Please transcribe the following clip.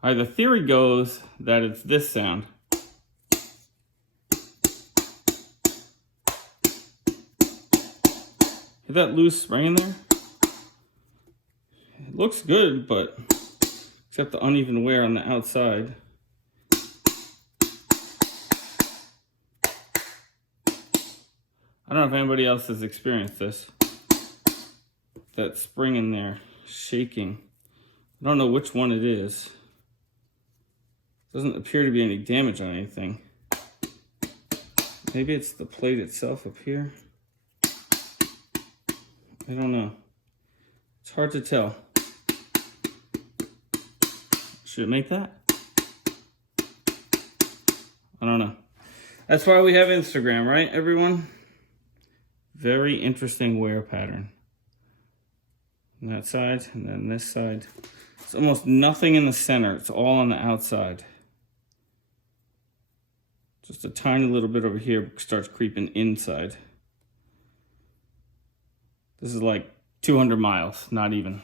All right, the theory goes that it's this sound. Hear that loose spring in there? It looks good, but except the uneven wear on the outside. I don't know if anybody else has experienced this. That spring in there shaking. I don't know which one it is. Doesn't appear to be any damage on anything. Maybe it's the plate itself up here. I don't know. It's hard to tell. Should it make that? I don't know. That's why we have Instagram, right, everyone? Very interesting wear pattern. On that side, and then this side. It's almost nothing in the center. It's all on the outside. Just a tiny little bit over here starts creeping inside. This is like 200 miles, not even.